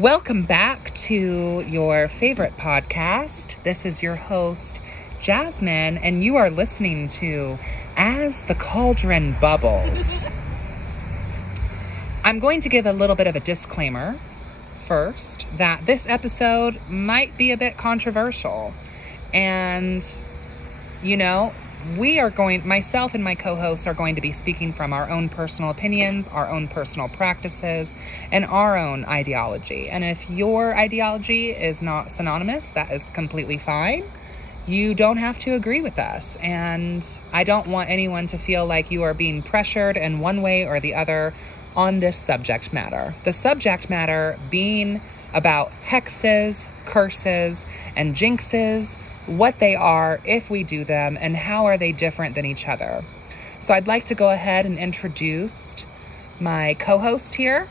Welcome back to your favorite podcast. This is your host, Jasmine, and you are listening to As the Cauldron Bubbles. I'm going to give a little bit of a disclaimer first that this episode might be a bit controversial. And, myself and my co-hosts are going to be speaking from our own personal opinions, our own personal practices, and our own ideology. And if your ideology is not synonymous, that is completely fine. You don't have to agree with us. And I don't want anyone to feel like you are being pressured in one way or the other on this subject matter. The subject matter being about hexes, curses, and jinxes, what they are, if we do them, and how are they different than each other. So I'd like to go ahead and introduce my co-host here.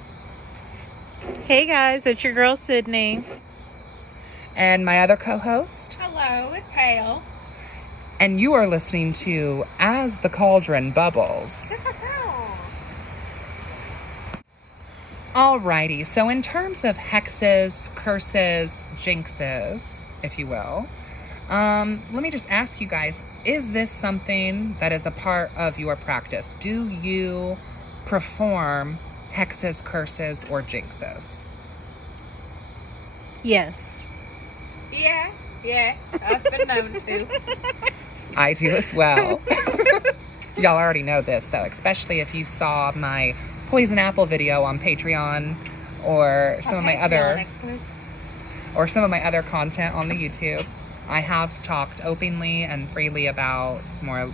Hey guys, it's your girl Sydney. And my other co-host. Hello, it's Hale. And you are listening to As the Cauldron Bubbles. Alrighty, so in terms of hexes, curses, jinxes, if you will, let me just ask you guys, is this something that is a part of your practice? Do you perform hexes, curses, or jinxes? Yes. Yeah, I've been known to. I do as well. Y'all already know this, though, especially if you saw my Poison Apple video on Patreon or some of my other content on the YouTube. I have talked openly and freely about more,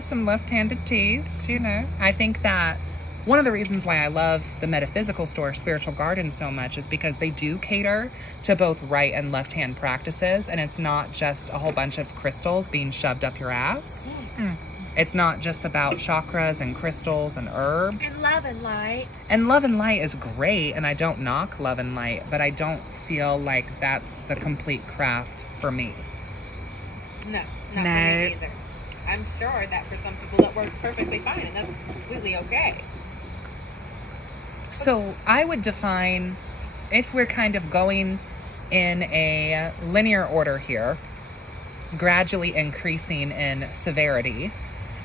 some left-handed teas, I think that one of the reasons why I love the metaphysical store, Spiritual Garden, so much is because they do cater to both right and left-hand practices, and it's not just a whole bunch of crystals being shoved up your ass. Mm. It's not just about chakras and crystals and herbs. And love and light. And love and light is great, and I don't knock love and light, but I don't feel like that's the complete craft for me. No, not for me either. I'm sure that for some people that works perfectly fine, and that's completely okay. So I would define, if we're kind of going in a linear order here, gradually increasing in severity,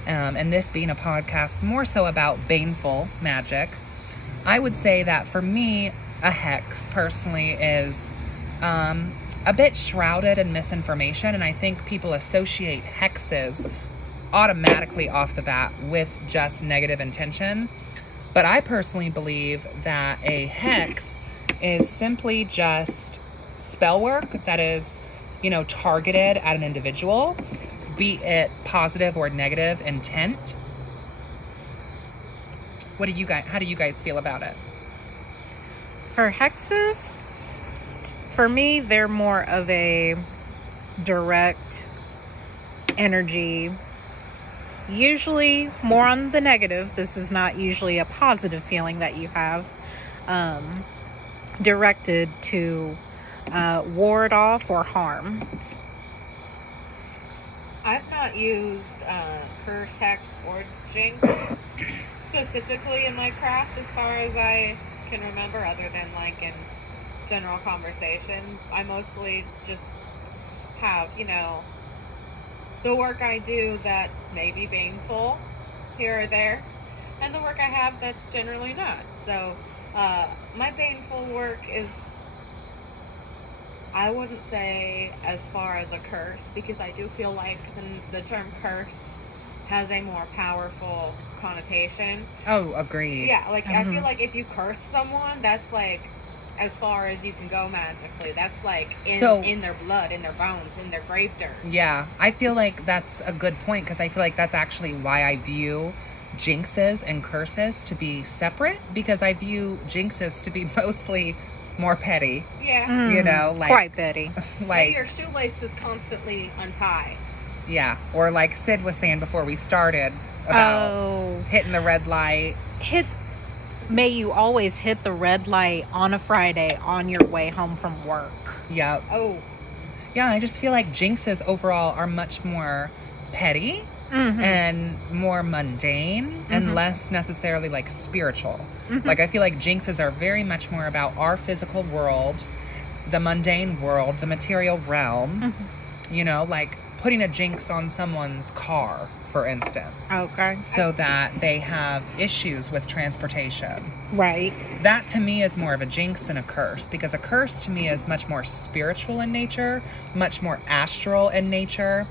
and this being a podcast more so about baneful magic, I would say that for me, a hex personally is a bit shrouded in misinformation, and I think people associate hexes automatically off the bat with just negative intention. But I personally believe that a hex is simply just spell work that is, targeted at an individual, be it positive or negative intent. How do you guys feel about it? For hexes, for me, they're more of a direct energy, usually more on the negative. This is not usually a positive feeling that you have, directed to ward off or harm. I've not used curse, hex, or jinx specifically in my craft as far as I can remember, other than like in general conversation. I mostly just have, the work I do that may be baneful here or there, and the work I have that's generally not. So my baneful work is, I wouldn't say as far as a curse, because I do feel like the term curse has a more powerful connotation. Oh, agreed. Yeah, I feel like if you curse someone, that's like as far as you can go magically. That's like in their blood, in their bones, in their grave dirt. Yeah, I feel like that's a good point, because I feel like that's actually why I view jinxes and curses to be separate, because I view jinxes to be mostly more petty. Yeah. Quite petty. Like your shoelace is constantly untied. Yeah. Or like Sid was saying before we started about hitting the red light. May you always hit the red light on a Friday on your way home from work. Yep. Oh. Yeah, I just feel like jinxes overall are much more petty. and more mundane and less necessarily like spiritual. Like I feel like jinxes are very much more about our physical world, the mundane world, the material realm, you know, like putting a jinx on someone's car, for instance. Okay. So that they have issues with transportation. Right. That to me is more of a jinx than a curse, because a curse to me is much more spiritual in nature, much more astral in nature.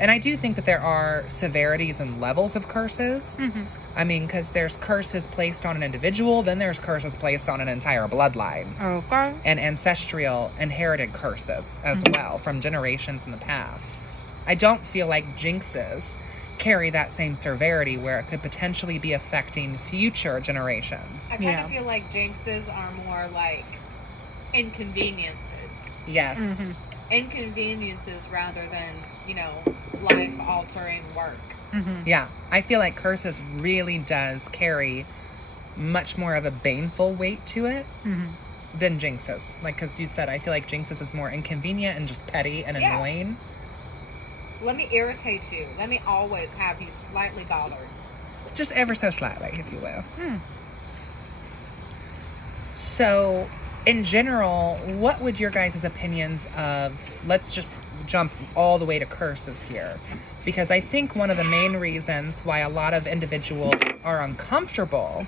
And I do think that there are severities and levels of curses. I mean, because there's curses placed on an individual, then there's curses placed on an entire bloodline. Okay. And ancestral inherited curses as well from generations in the past. I don't feel like jinxes carry that same severity where it could potentially be affecting future generations. I kind of feel like jinxes are more like inconveniences. Yes. Inconveniences rather than, you know, life-altering work. Yeah. I feel like curses really does carry much more of a baneful weight to it than jinxes. Like, because you said, I feel like jinxes is more inconvenient and just petty and annoying. Let me irritate you. Let me always have you slightly bothered. Just ever so slightly, if you will. So, in general, what would your guys' opinions of, let's just jump all the way to curses here. Because I think one of the main reasons why a lot of individuals are uncomfortable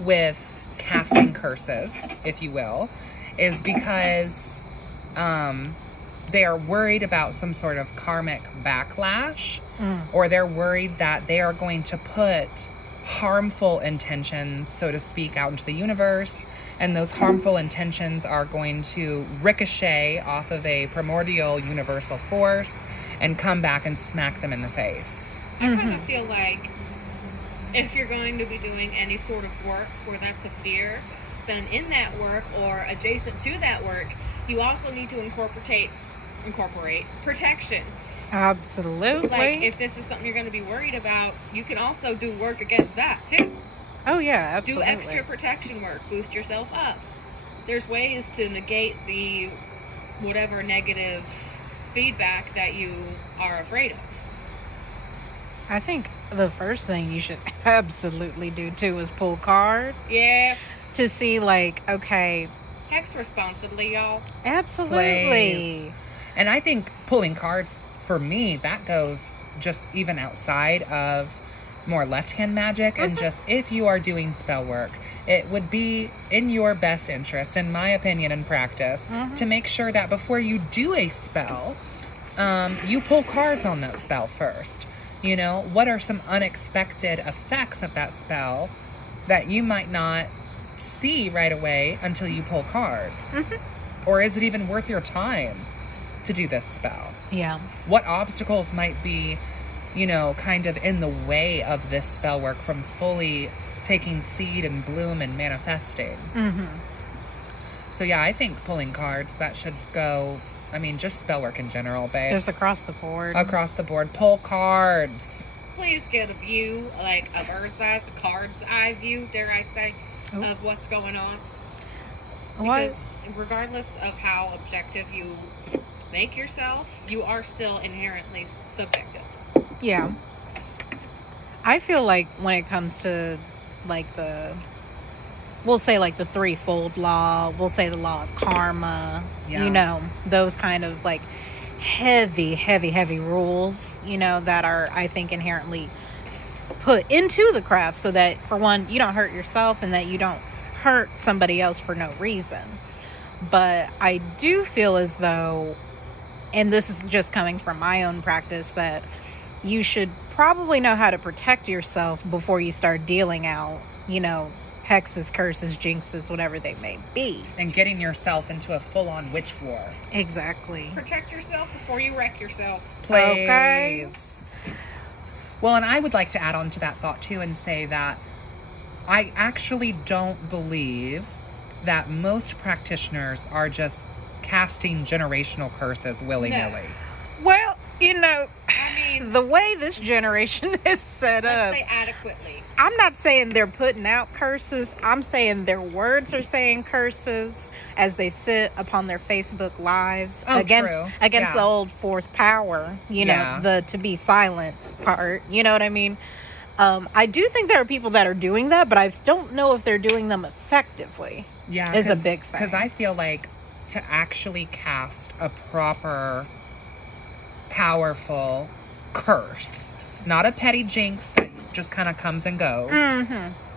with casting curses, if you will, is because they are worried about some sort of karmic backlash, or they're worried that they are going to put harmful intentions, so to speak, out into the universe, and those harmful intentions are going to ricochet off of a primordial universal force and come back and smack them in the face. I kind of feel like if you're going to be doing any sort of work where that's a fear, then in that work or adjacent to that work, you also need to incorporate protection. Absolutely. Like, if this is something you're going to be worried about, you can also do work against that, too. Oh, yeah, absolutely. Do extra protection work. Boost yourself up. There's ways to negate the whatever negative feedback that you are afraid of. I think the first thing you should absolutely do, too, is pull cards. Yeah. To see, like, okay. Hex responsibly, y'all. Absolutely. Please. And I think pulling cards, for me, that goes just even outside of more left-hand magic, and just if you are doing spell work, it would be in your best interest, in my opinion and practice, to make sure that before you do a spell, you pull cards on that spell first. You know, what are some unexpected effects of that spell that you might not see right away until you pull cards? Or is it even worth your time to do this spell? Yeah. What obstacles might be, you know, kind of in the way of this spell work from fully taking seed and bloom and manifesting? So yeah, I think pulling cards, that should go, I mean, just spell work in general, babe. Just across the board. Across the board. Pull cards. Please get a view, like a bird's eye, card's eye view, dare I say, of what's going on. Because regardless of how objective you make yourself, you are still inherently subjective. Yeah. I feel like when it comes to, like, we'll say, like, the threefold law, we'll say the law of karma, you know, those kind of, like, heavy rules, you know, that are, I think, inherently put into the craft so that, for one, you don't hurt yourself and that you don't hurt somebody else for no reason. But I do feel as though, and this is just coming from my own practice, that you should probably know how to protect yourself before you start dealing out, you know, hexes, curses, jinxes, whatever they may be. And getting yourself into a full-on witch war. Exactly. Protect yourself before you wreck yourself. Please. Okay. Well, and I would like to add on to that thought, too, and say that I actually don't believe that most practitioners are just casting generational curses willy-nilly. Well, you know, I mean, mean, the way this generation is set up, let's say adequately. I'm not saying they're putting out curses. I'm saying their words are saying curses as they sit upon their Facebook lives against the old fourth power, you know, the to be silent part. You know what I mean? I do think there are people that are doing that, but I don't know if they're doing them effectively. Yeah, is a big thing. Because I feel like to actually cast a proper, powerful curse, not a petty jinx that just kind of comes and goes.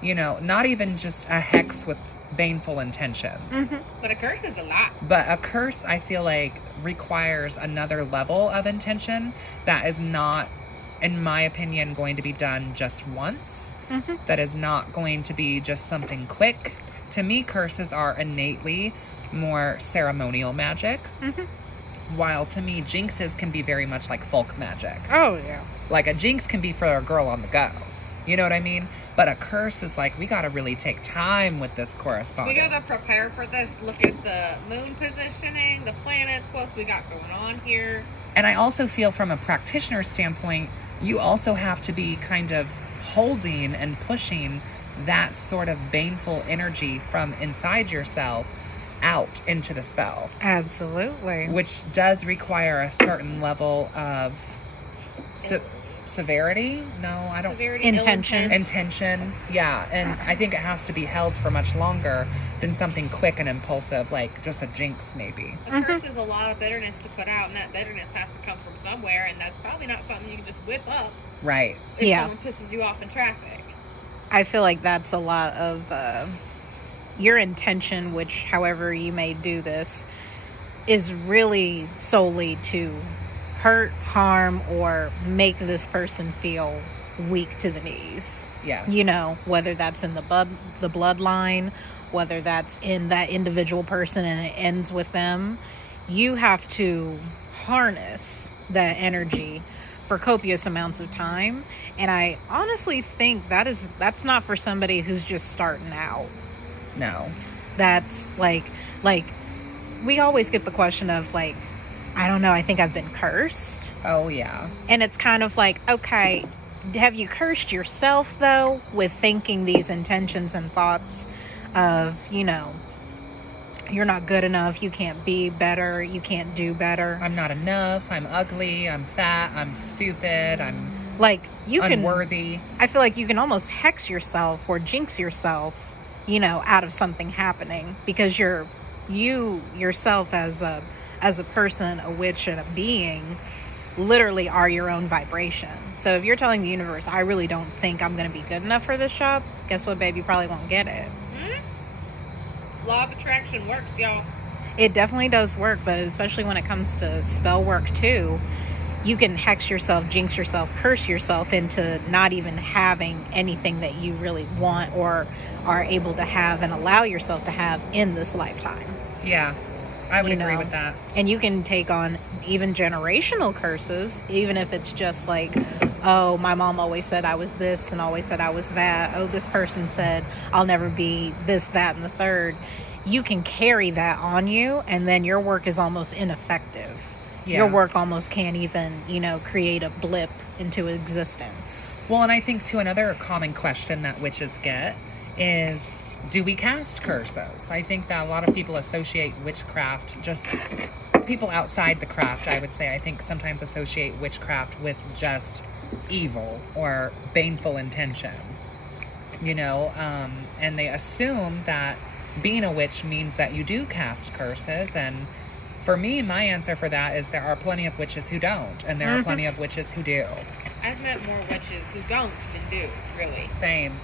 You know, not even just a hex with baneful intentions. But a curse is a lot. But a curse, I feel like, requires another level of intention that is not, in my opinion, going to be done just once. That is not going to be just something quick. To me, curses are innately more ceremonial magic. While to me, jinxes can be very much like folk magic. Oh, yeah. Like a jinx can be for a girl on the go. You know what I mean? But a curse is like, we got to really take time with this correspondence. We got to prepare for this. Look at the moon positioning, the planets, what we got going on here. And I also feel from a practitioner standpoint, you also have to be kind of holding and pushing that sort of baneful energy from inside yourself out into the spell. Absolutely. Which does require a certain level of severity. No, I don't. Severity, Intention. Yeah. And I think it has to be held for much longer than something quick and impulsive, like just a jinx maybe. A curse is a lot of bitterness to put out, and that bitterness has to come from somewhere, and that's probably not something you can just whip up. Right. If someone pisses you off in traffic. I feel like that's a lot of your intention, which however you may do this, is really solely to hurt, harm, or make this person feel weak to the knees. Yes. You know, whether that's in the bloodline, whether that's in that individual person and it ends with them. You have to harness that energy for copious amounts of time. And I honestly think that's not for somebody who's just starting out. No. That's like we always get the question of like, I don't know, I think I've been cursed. Oh, yeah. And it's kind of like, okay, have you cursed yourself, though, with thinking these intentions and thoughts of, you know, you're not good enough, you can't be better, you can't do better. I'm not enough, I'm ugly, I'm fat, I'm stupid, I'm like unworthy. I feel like you can almost hex yourself or jinx yourself, you know, out of something happening, because you yourself as a person, a witch, and a being literally are your own vibration. So if you're telling the universe, I really don't think I'm going to be good enough for this job, guess what, baby? You probably won't get it. Law of attraction works, y'all. It definitely does work, but especially when it comes to spell work too, you can hex yourself, jinx yourself, curse yourself into not even having anything that you really want or are able to have and allow yourself to have in this lifetime. Yeah, I would agree with that. And you can take on even generational curses, even if it's just like, oh, my mom always said I was this and always said I was that. Oh, this person said I'll never be this, that, and the third. You can carry that on you, and then your work is almost ineffective. Yeah. Your work almost can't even, you know, create a blip into existence. Well, and I think too, another common question that witches get is, do we cast curses? I think that a lot of people associate witchcraft, just people outside the craft, I would say, I think sometimes associate witchcraft with just evil or baneful intention, you know, and they assume that being a witch means that you do cast curses. And for me, my answer for that is there are plenty of witches who don't, and there are plenty of witches who do. I've met more witches who don't than do, really. Same.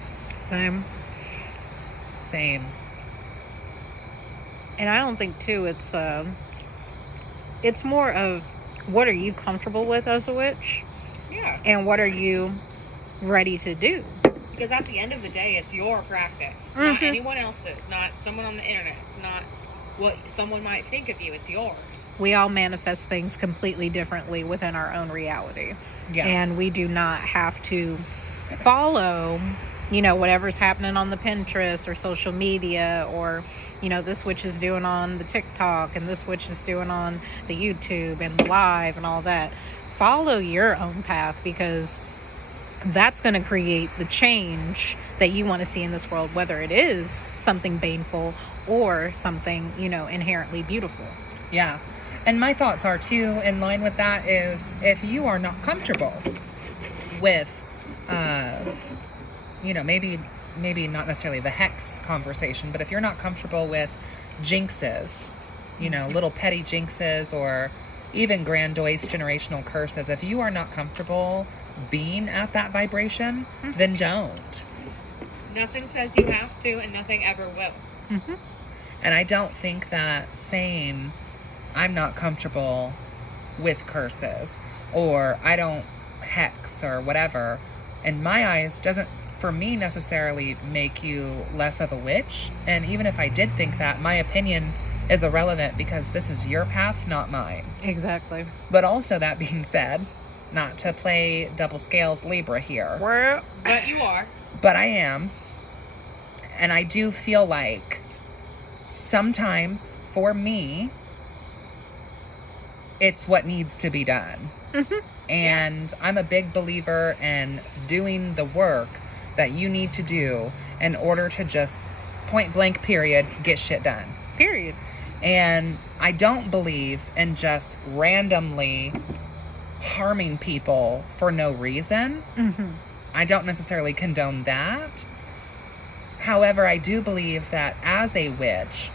And I don't think too it's more of what are you comfortable with as a witch? Yeah. And what are you ready to do? Because at the end of the day, it's your practice, not anyone else's, not someone on the internet. It's not what someone might think of you. It's yours. We all manifest things completely differently within our own reality. Yeah. And we do not have to follow you know, whatever's happening on the Pinterest or social media, or, you know, this witch is doing on the TikTok and this witch is doing on the YouTube and the live and all that. Follow your own path, because that's going to create the change that you want to see in this world, whether it is something baneful or something, you know, inherently beautiful. Yeah. And my thoughts are too, in line with that, is if you are not comfortable with, you know, maybe not necessarily the hex conversation, but if you're not comfortable with jinxes, you know, little petty jinxes, or even grandiose generational curses, if you are not comfortable being at that vibration, then don't. Nothing says you have to, and nothing ever will. And I don't think that saying I'm not comfortable with curses, or I don't hex, or whatever, in my eyes doesn't, for me, necessarily make you less of a witch. And even if I did think that, my opinion is irrelevant, because this is your path, not mine. Exactly. But also, that being said, not to play double scales Libra here, But you are. but I am. And I do feel like sometimes, for me, it's what needs to be done. And I'm a big believer in doing the work that you need to do in order to just point blank period get shit done. Period. And I don't believe in just randomly harming people for no reason. I don't necessarily condone that. However, I do believe that as a witch,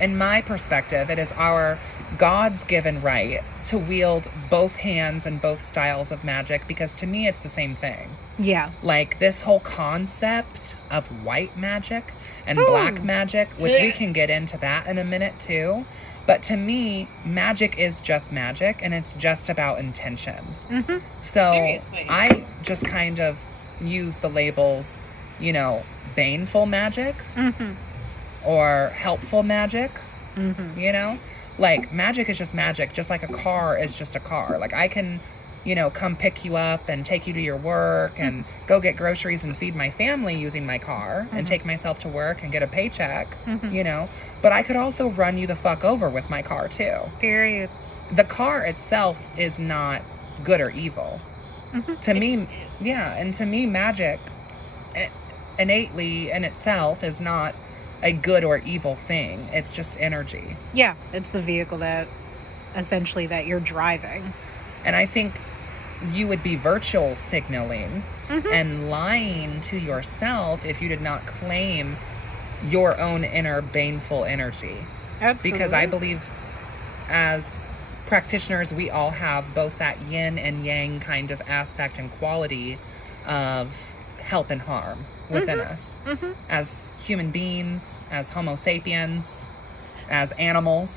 in my perspective, it is our God's given right to wield both hands and both styles of magic, because to me, it's the same thing. Yeah. Like this whole concept of white magic and black magic, which we can get into that in a minute too. But to me, magic is just magic, and it's just about intention. So Seriously. I just kind of use the labels, you know, baneful magic or helpful magic, you know? Like, magic is just magic, just like a car is just a car. Like, I can, you know, come pick you up and take you to your work and go get groceries and feed my family using my car and take myself to work and get a paycheck, you know? But I could also run you the fuck over with my car, too. Period. The car itself is not good or evil. To me, yeah, and to me, magic innately in itself is not a good or evil thing. It's just energy. Yeah, it's the vehicle that essentially that you're driving. And I think you would be virtual signaling and lying to yourself if you did not claim your own inner baneful energy. Absolutely. Because I believe as practitioners, we all have both that yin and yang kind of aspect and quality of help and harm within us. As human beings, as Homo sapiens, as animals.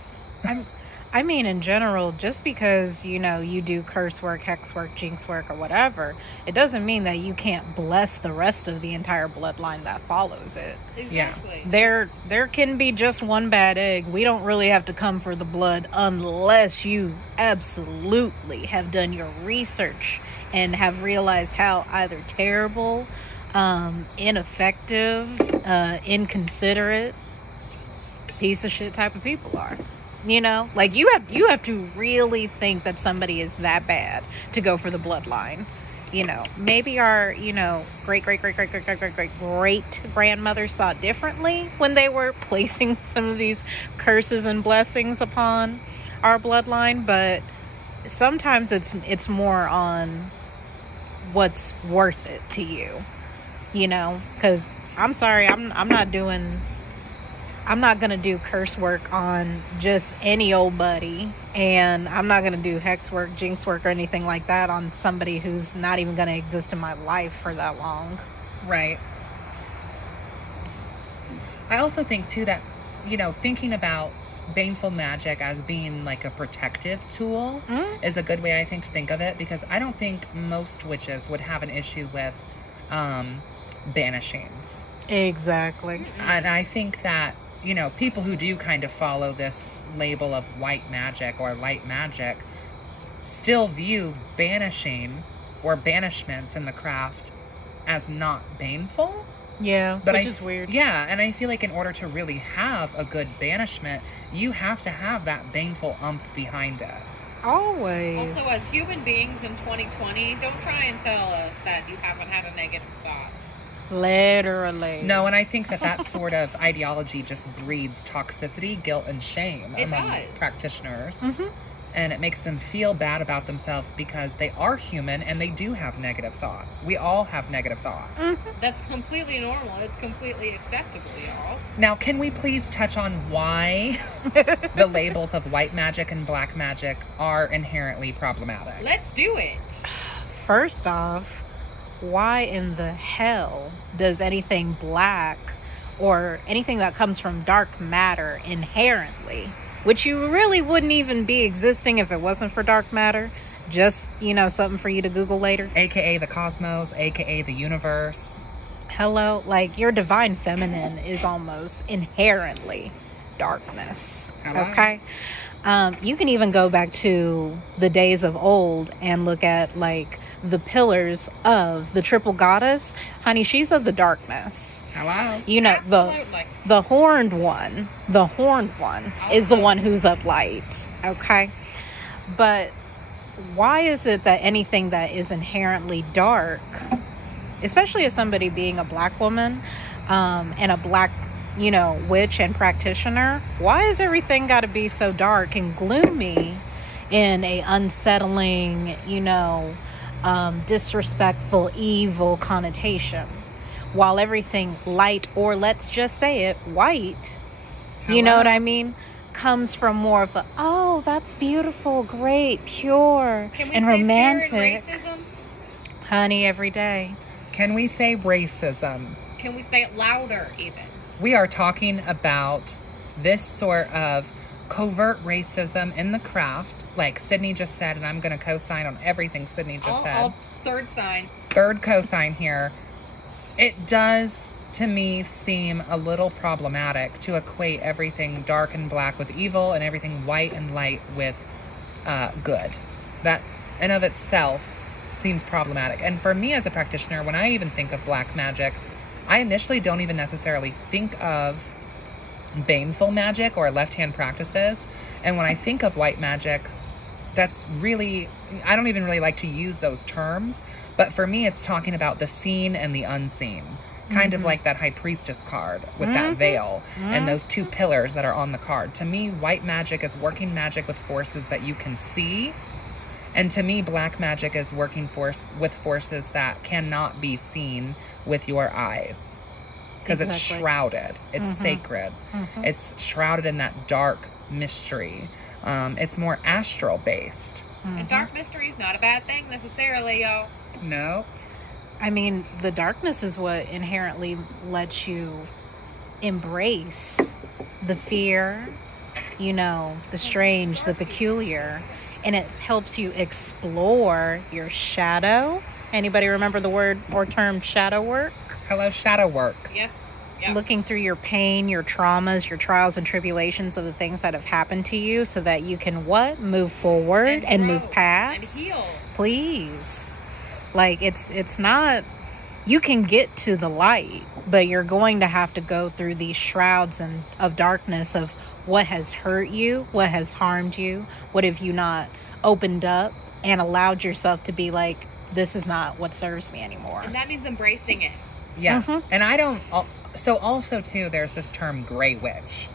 I mean, in general, just because, you know, you do curse work, hex work, jinx work, or whatever, it doesn't mean that you can't bless the rest of the entire bloodline that follows it. Exactly. There can be just one bad egg. We don't really have to come for the blood unless you absolutely have done your research and have realized how either terrible, ineffective, inconsiderate, piece of shit type of people are. You know, like you have to really think that somebody is that bad to go for the bloodline. You know, maybe our, you know, great grandmothers thought differently when they were placing some of these curses and blessings upon our bloodline, but sometimes it's more on what's worth it to you. You know, because I'm sorry, I'm not gonna do curse work on just any old buddy, and I'm not gonna do hex work, jinx work, or anything like that on somebody who's not even gonna exist in my life for that long. Right. I also think too that, you know, thinking about baneful magic as being like a protective tool is a good way, I think, to think of it, because I don't think most witches would have an issue with banishings. Exactly. And I think that, you know, people who do kind of follow this label of white magic or light magic still view banishing or banishments in the craft as not baneful. Yeah, But which is weird. Yeah, and I feel like in order to really have a good banishment, you have to have that baneful umph behind it. Always. Also, as human beings in 2020, don't try and tell us that you haven't had a negative thought. Literally. No, and I think that sort of ideology just breeds toxicity, guilt, and shame among practitioners. Mm-hmm. And it makes them feel bad about themselves because they are human and they do have negative thought. We all have negative thought. Mm-hmm. That's completely normal. It's completely acceptable, y'all. Now, can we please touch on why the labels of white magic and black magic are inherently problematic? Let's do it. First off, why in the hell does anything black or anything that comes from dark matter inherently, which you really wouldn't even be existing if it wasn't for dark matter, just, you know, something for you to Google later, AKA the cosmos, AKA the universe. Hello, like your divine feminine is almost inherently darkness. Hello. Okay. You can even go back to the days of old and look at like the pillars of the triple goddess. Honey, she's of the darkness. Hello. You know, Absolutely. the horned one is the one who's of light. Okay. But why is it that anything that is inherently dark, especially as somebody being a black woman, and a black, you know, witch and practitioner, why is everything got to be so dark and gloomy in a unsettling, you know, disrespectful, evil connotation, while everything light, or let's just say it, white, you know what I mean, comes from more of a, oh, that's beautiful, great, pure, and romantic. Fear and racism? Honey, every day. Can we say racism? Can we say it louder even? We are talking about this sort of covert racism in the craft, like Sydney just said, and I'm going to co-sign on everything Sydney just said. I'll third sign. Third co-sign here. It does, to me, seem a little problematic to equate everything dark and black with evil and everything white and light with good. That, in of itself, seems problematic. And for me as a practitioner, when I even think of black magic, I initially don't even necessarily think of baneful magic or left-hand practices. And when I think of white magic, that's really, I don't even really like to use those terms. But for me, it's talking about the seen and the unseen. Kind of like that High Priestess card with that veil and those two pillars that are on the card. To me, white magic is working magic with forces that you can see. And to me, black magic is working with forces that cannot be seen with your eyes. Because it's shrouded. It's sacred. It's shrouded in that dark mystery. It's more astral based. And dark mystery is not a bad thing necessarily, y'all. No. I mean, the darkness is what inherently lets you embrace the fear, you know, the strange, the peculiar, and it helps you explore your shadow. Anybody remember the word or term shadow work? Hello, shadow work. Yes. Looking through your pain, your traumas, your trials and tribulations of the things that have happened to you so that you can what? Move forward and move past. And heal. Please. Like, it's not, you can get to the light, but you're going to have to go through these shrouds of darkness of what has hurt you, what has harmed you, what have you not opened up and allowed yourself to be like, this is not what serves me anymore. And that means embracing it. Yeah. And I don't, so also too, there's this term gray witch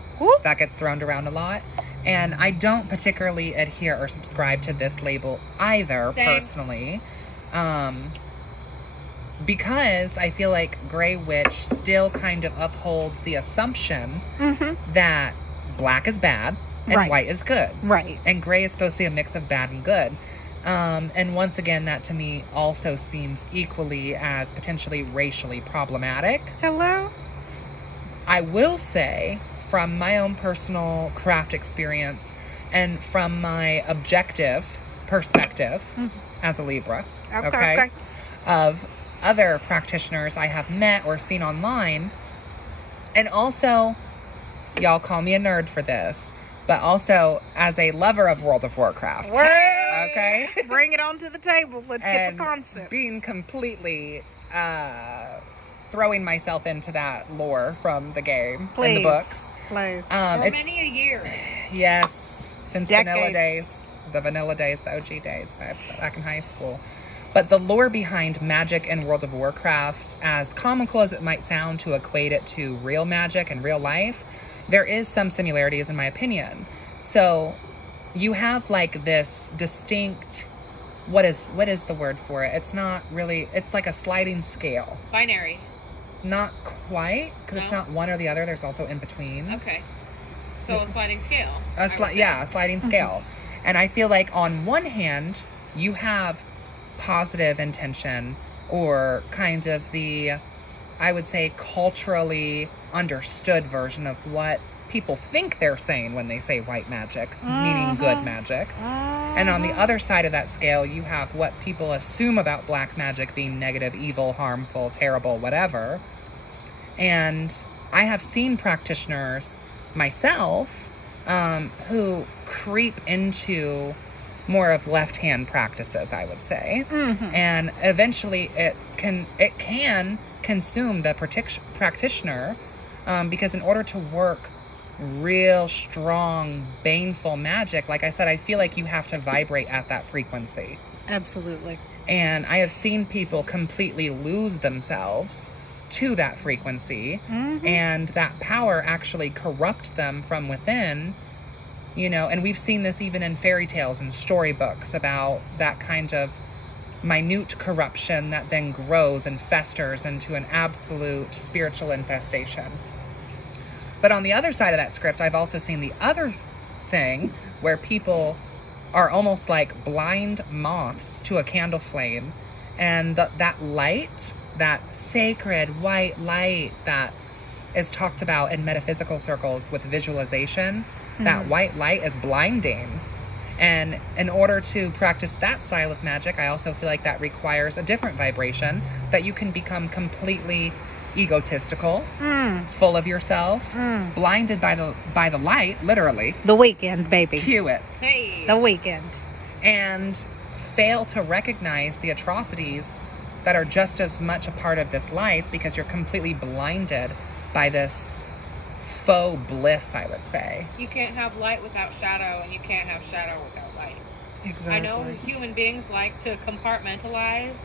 that gets thrown around a lot. And I don't particularly adhere or subscribe to this label either, personally. Because I feel like gray witch still kind of upholds the assumption that black is bad and white is good. Right. And gray is supposed to be a mix of bad and good. And once again, that to me also seems equally as potentially racially problematic. Hello? I will say, from my own personal craft experience and from my objective perspective as a Libra, okay, of other practitioners I have met or seen online, and also, y'all call me a nerd for this, but also as a lover of World of Warcraft. Okay? Bring it on to the table. Let's get the concept. Being completely throwing myself into that lore from the game Please. in the books. Please. For many a year. Yes, since Decades. vanilla days, the OG days, back in high school. But the lore behind magic in World of Warcraft, as comical as it might sound to equate it to real magic and real life, there is some similarities in my opinion. So you have like this distinct, what is the word for it? It's not really, it's like a sliding scale. Binary. Not quite, because it's not one or the other. There's also in between. Okay. So a sliding scale. A sliding scale. And I feel like on one hand, you have positive intention, or kind of the, I would say, culturally understood version of what people think they're saying when they say white magic, meaning good magic. And on the other side of that scale, you have what people assume about black magic being negative, evil, harmful, terrible, whatever. And I have seen practitioners myself who creep into more of left-hand practices, I would say. And eventually it can consume the practitioner, because in order to work real strong, baneful magic, like I said, I feel like you have to vibrate at that frequency. Absolutely. And I have seen people completely lose themselves to that frequency, and that power actually corrupt them from within. You know, and we've seen this even in fairy tales and storybooks about that kind of minute corruption that then grows and festers into an absolute spiritual infestation. But on the other side of that script, I've also seen the other thing where people are almost like blind moths to a candle flame, and that light, that sacred white light that is talked about in metaphysical circles with visualization, that white light is blinding. And in order to practice that style of magic, I also feel like that requires a different vibration, that you can become completely egotistical, full of yourself, blinded by the light, literally. The weekend, baby. Cue it. Hey. The weekend. And fail to recognize the atrocities that are just as much a part of this life, because you're completely blinded by this faux bliss, I would say. You can't have light without shadow, and you can't have shadow without light. Exactly. I know human beings like to compartmentalize,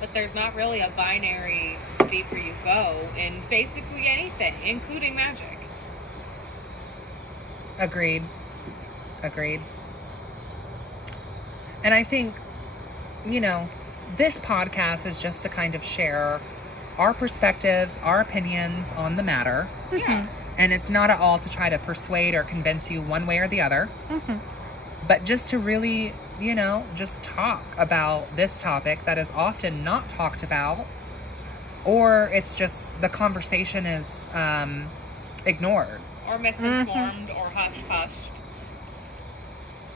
but there's not really a binary deeper you go in basically anything, including magic. Agreed. And I think, you know, this podcast is just to kind of share our perspectives, our opinions on the matter. Yeah. And it's not at all to try to persuade or convince you one way or the other, but just to really, you know, just talk about this topic that is often not talked about, or it's just the conversation is ignored. Or misinformed or hush-hushed.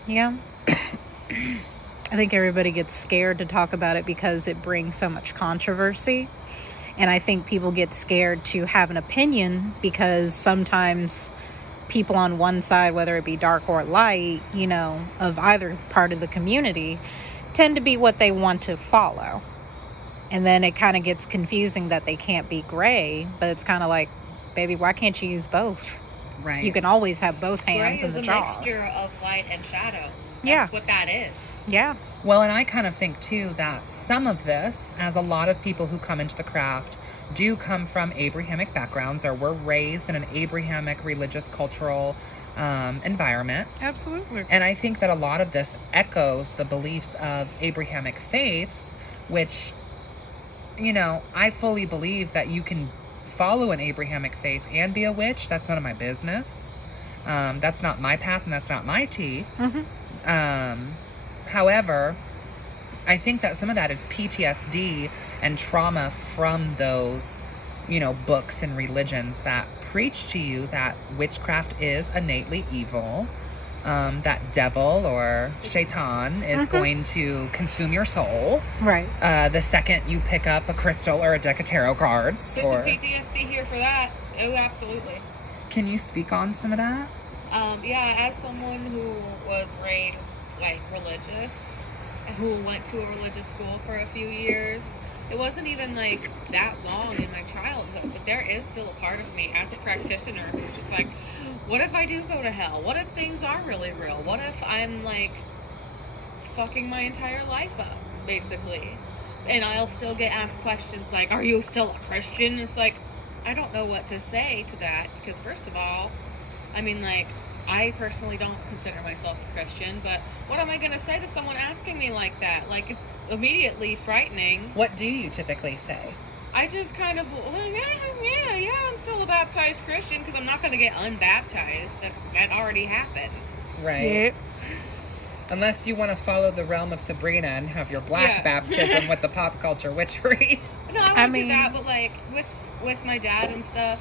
Yeah. I think everybody gets scared to talk about it because it brings so much controversy. And I think people get scared to have an opinion because sometimes people on one side, whether it be dark or light, you know, of either part of the community, tend to be what they want to follow. And then it kind of gets confusing that they can't be gray, but it's kind of like, baby, why can't you use both? Right. You can always have both hands Gray in the is a job. mixture of light and shadow. Yeah. That's what that is. Yeah. Well, and I kind of think too that some of this, as a lot of people who come into the craft do come from Abrahamic backgrounds, or were raised in an Abrahamic religious cultural environment. Absolutely. And I think that a lot of this echoes the beliefs of Abrahamic faiths, which, you know, I fully believe that you can follow an Abrahamic faith and be a witch. That's none of my business. That's not my path, and that's not my tea. However, I think that some of that is PTSD and trauma from those, you know, books and religions that preach to you that witchcraft is innately evil, that devil or shaitan is going to consume your soul. Right. The second you pick up a crystal or a deck of tarot cards. There's some PTSD here for that. Oh, absolutely. Can you speak on some of that? Yeah, as someone who was raised, like, religious, who went to a religious school for a few years, it wasn't even like that long in my childhood, but there is still a part of me as a practitioner who's just like, what if I do go to hell? What if things are really real? What if I'm like fucking my entire life up, basically? And I'll still get asked questions like, are you still a Christian? It's like, I don't know what to say to that, because first of all, I mean, like, I personally don't consider myself a Christian, but what am I going to say to someone asking me like that? Like, it's immediately frightening. What do you typically say? I just kind of, yeah, I'm still a baptized Christian, because I'm not going to get unbaptized. That already happened. Right. Yeah. Unless you want to follow the realm of Sabrina and have your black baptism with the pop culture witchery. No, I wouldn't do that, but like, with my dad and stuff,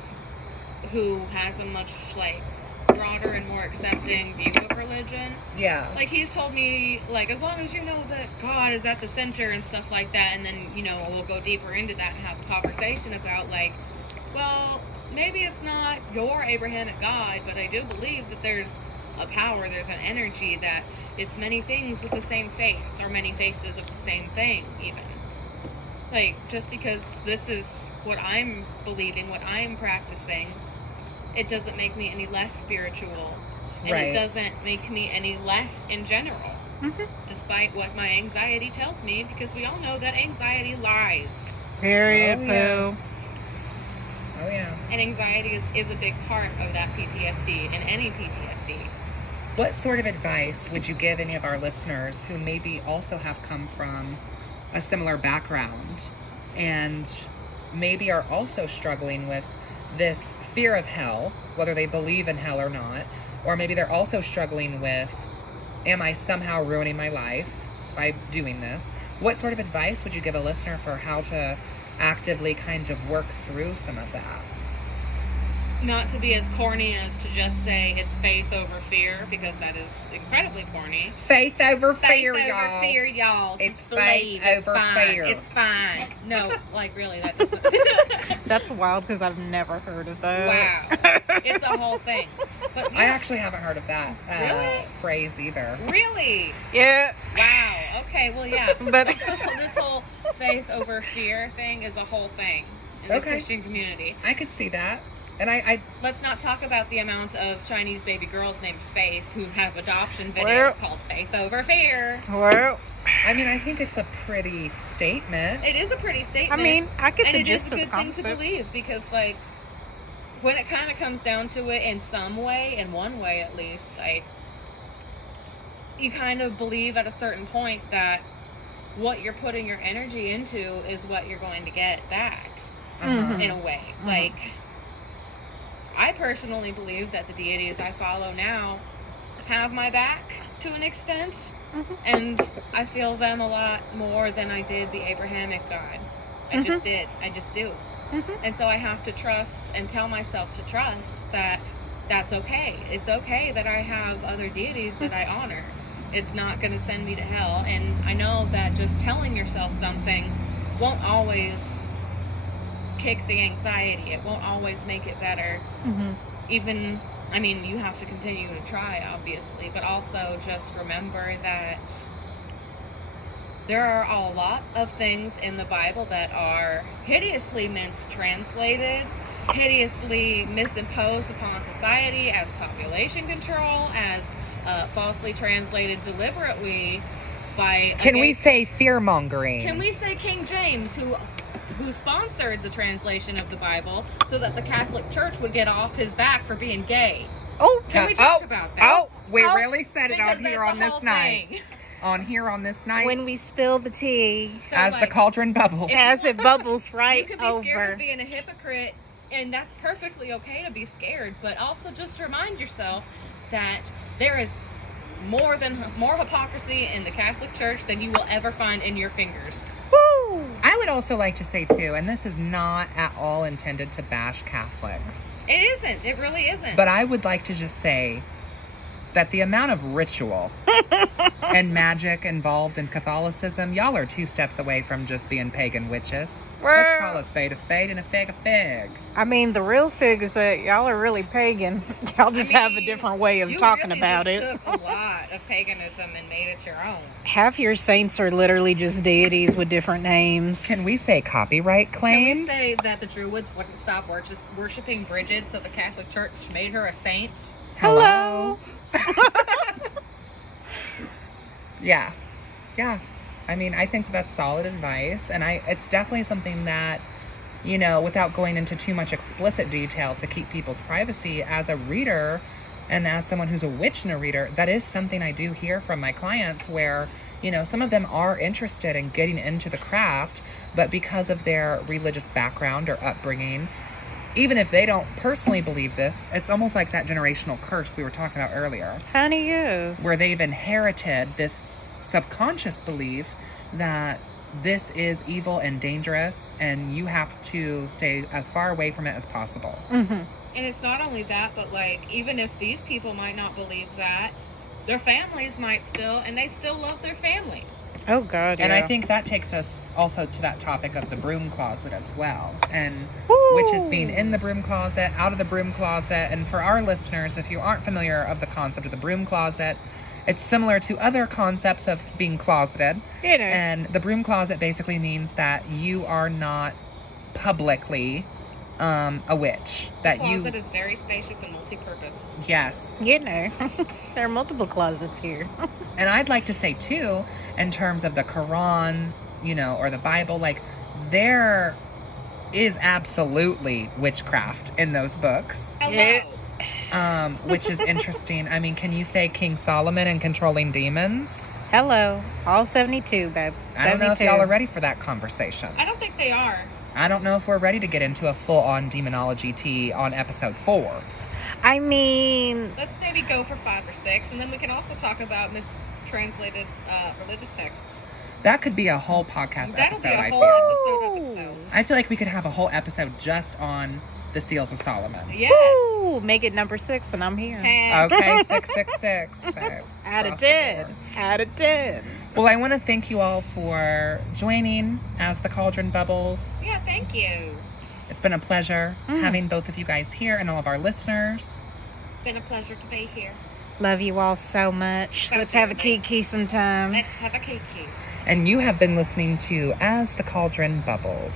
who has a much, like, broader and more accepting view of religion. Yeah. Like, he's told me, like, as long as you know that God is at the center and stuff like that, and then, you know, we'll go deeper into that and have a conversation about, like, well, maybe it's not your Abrahamic God, but I do believe that there's a power, there's an energy, that it's many things with the same face, or many faces of the same thing, even. Like, just because this is what I'm believing, what I'm practicing, it doesn't make me any less spiritual. And Right. it doesn't make me any less in general. Despite what my anxiety tells me, because we all know that anxiety lies. Period, Oh, yeah. boo. Oh, yeah. And anxiety is a big part of that PTSD, and any PTSD. What sort of advice would you give any of our listeners who maybe also have come from a similar background and maybe are also struggling with this fear of hell, whether they believe in hell or not, or maybe they're also struggling with, am I somehow ruining my life by doing this? What sort of advice would you give a listener for how to actively kind of work through some of that? Not to be as corny as to just say it's faith over fear, because that is incredibly corny. Faith over fear, Faith y'all. over fear, y'all. It's Just believe. faith It's over fine. fear. It's fine. No, like, really, that doesn't. That's wild, because I've never heard of that. Wow. It's a whole thing. But I actually haven't heard of that Really? phrase either. Really? Yeah. Wow. Okay, well, yeah. But This whole faith over fear thing is a whole thing in the Okay. Christian community. I could see that. And I Let's not talk about the amount of Chinese baby girls named Faith who have adoption videos Well- called Faith Over Fear. well, mean, I think it's a pretty statement. It is a pretty I statement. mean, I get and the it is gist a of the good thing to concept. believe, because, like, when it kind of comes down to it, in some way, in one way at least, like, you kind of believe at a certain point that what you're putting your energy into is what you're going to get back, Mhm. in a way. Mhm. Like, I personally believe that the deities I follow now have my back to an extent, Mhm. and I feel them a lot more than I did the Abrahamic God. I just did. I just do. Mhm. And so I have to trust and tell myself to trust that that's okay. It's okay that I have other deities that I honor. It's not going to send me to hell. And I know that just telling yourself something won't always kick the anxiety. It won't always make it better. Mhm. Even, I mean, you have to continue to try, obviously, but also just remember that there are a lot of things in the Bible that are hideously mistranslated, hideously misimposed upon society as population control, as falsely translated deliberately by... Can we say fear-mongering? Can we say King James, who sponsored the translation of the Bible so that the Catholic Church would get off his back for being gay? Oh, Can we talk about that? Oh, we Oh, really said it Because on here that's on the this whole night. thing. On here on this night. when we spill the tea, So, as the like, cauldron bubbles. as it bubbles you right could be scared over. of being a hypocrite, and that's perfectly okay to be scared, but also just remind yourself that there is more hypocrisy in the Catholic Church than you will ever find in your fingers. Woo! I would also like to say, too, and this is not at all intended to bash Catholics, It isn't. It really isn't. but I would like to just say, that the amount of ritual and magic involved in Catholicism, y'all are 2 steps away from just being pagan witches. Let's call a spade and a fig a fig. I mean, the real fig is that y'all are really pagan. Y'all just have a different way of talking about it. You took a lot of paganism and made it your own. Half your saints are literally just deities with different names. Can we say copyright claims? Can we say that the Druids wouldn't stop worshiping Bridget, so the Catholic Church made her a saint? Hello. Yeah. I mean, I think that's solid advice, and it's definitely something that, you know, without going into too much explicit detail to keep people's privacy, as a reader and as someone who's a witch and a reader, that is something I do hear from my clients where, you know, some of them are interested in getting into the craft, but because of their religious background or upbringing, even if they don't personally believe this, it's almost like that generational curse we were talking about earlier. Honey, yes. Where they've inherited this subconscious belief that this is evil and dangerous, and you have to stay as far away from it as possible. Mm-hmm. And it's not only that, but like, even if these people might not believe that, their families might still, and they still love their families. Oh, God, yeah. And I think that takes us also to that topic of the broom closet as well. And Woo! which is being in the broom closet, out of the broom closet. And for our listeners, if you aren't familiar of the concept of the broom closet, it's similar to other concepts of being closeted. You know. And the broom closet basically means that you are not publicly a witch. The closet is very spacious and multi-purpose. Yes. You know, there are multiple closets here. And I'd like to say too, in terms of the Quran, you know, or the Bible, like, there is absolutely witchcraft in those books. Hello. Which is interesting. I mean, can you say King Solomon and controlling demons? Hello. All 72, babe. 72. I don't know if y'all are ready for that conversation. I don't think they are. I don't know if we're ready to get into a full-on demonology tea on episode 4. I mean... Let's maybe go for 5 or 6, and then we can also talk about mistranslated religious texts. That could be a whole podcast That'll episode, be a I whole feel. episode of itself. I feel like we could have a whole episode just on the Seals of Solomon. Yes. Woo! Make it number 6 and I'm here. Okay, 666. babe. Out of Across the 10. board. Out of 10. Well, I want to thank you all for joining as the Cauldron Bubbles. Yeah, thank you. It's been a pleasure having both of you guys here and all of our listeners. Been a pleasure to be here. Love you all so much. So Let's have a very kiki sometime. Let's have a kiki. And you have been listening to As the Cauldron Bubbles.